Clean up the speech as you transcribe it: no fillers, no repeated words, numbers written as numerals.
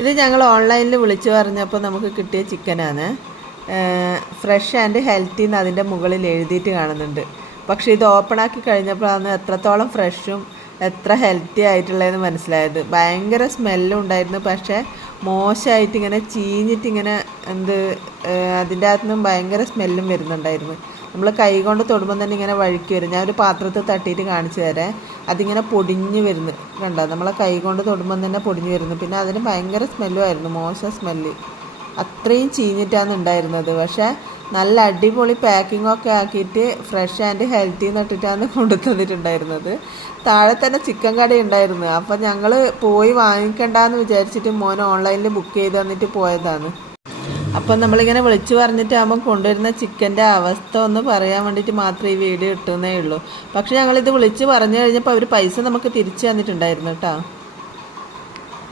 ഇത് ഞങ്ങൾ ഓൺലൈനിൽ വിളിച്ചു പറഞ്ഞപ്പോൾ നമുക്ക് കിട്ടിയ ചിക്കനാണ്. ഫ്രഷ് ആൻഡ് ഹെൽത്തി എന്ന് അതിൻ്റെ മുകളിൽ എഴുതിയിട്ട് കാണുന്നുണ്ട്. പക്ഷേ ഇത് ഓപ്പണാക്കി കഴിഞ്ഞപ്പോഴാണ് എത്രത്തോളം ഫ്രഷും എത്ര ഹെൽത്തി ആയിട്ടുള്ളതെന്ന് മനസ്സിലായത്. ഭയങ്കര സ്മെല്ലും ഉണ്ടായിരുന്നു. പക്ഷേ മോശമായിട്ട് ഇങ്ങനെ ചീഞ്ഞിട്ടിങ്ങനെ അതിൻ്റെ അകത്തു നിന്നും ഭയങ്കര സ്മെല്ലും വരുന്നുണ്ടായിരുന്നു. നമ്മൾ കൈ കൊണ്ട് തൊടുമ്പോൾ തന്നെ ഇങ്ങനെ വഴുക്കി വരും. ഞാനൊരു പാത്രത്തിൽ തട്ടിയിട്ട് കാണിച്ചു തരാം. അതിങ്ങനെ പൊടിഞ്ഞ് വരുന്നു കണ്ടോ, നമ്മളെ കൈ കൊണ്ട് തൊടുമ്പോൾ തന്നെ പൊടിഞ്ഞ് വരുന്നു. പിന്നെ അതിന് ഭയങ്കര സ്മെല്ലുമായിരുന്നു, മോശം സ്മെല്ല്. അത്രയും ചീഞ്ഞിട്ടാണ് ഉണ്ടായിരുന്നത്. പക്ഷേ നല്ല അടിപൊളി പാക്കിങ്ങൊക്കെ ആക്കിയിട്ട് ഫ്രഷ് ആൻഡ് ഹെൽത്തി എന്നിട്ടിട്ടാണ് കൊണ്ടു തന്നിട്ടുണ്ടായിരുന്നത്. താഴെ തന്നെ ചിക്കൻ കട ഉണ്ടായിരുന്നു. അപ്പോൾ ഞങ്ങൾ പോയി വാങ്ങിക്കണ്ടെന്ന് വിചാരിച്ചിട്ട് മോൻ ഓൺലൈനിൽ ബുക്ക് ചെയ്ത് തന്നിട്ട് പോയതാണ്. അപ്പം നമ്മളിങ്ങനെ വിളിച്ചു പറഞ്ഞിട്ടാകുമ്പം കൊണ്ടുവരുന്ന ചിക്കൻ്റെ അവസ്ഥ ഒന്ന് പറയാൻ വേണ്ടിയിട്ട് മാത്രമേ ഈ വീഡിയോ ഇട്ടുന്നേ ഉള്ളൂ. പക്ഷേ ഞങ്ങളിത് വിളിച്ച് പറഞ്ഞു കഴിഞ്ഞപ്പോൾ അവർ പൈസ നമുക്ക് തിരിച്ചു തന്നിട്ടുണ്ടായിരുന്നു കേട്ടോ.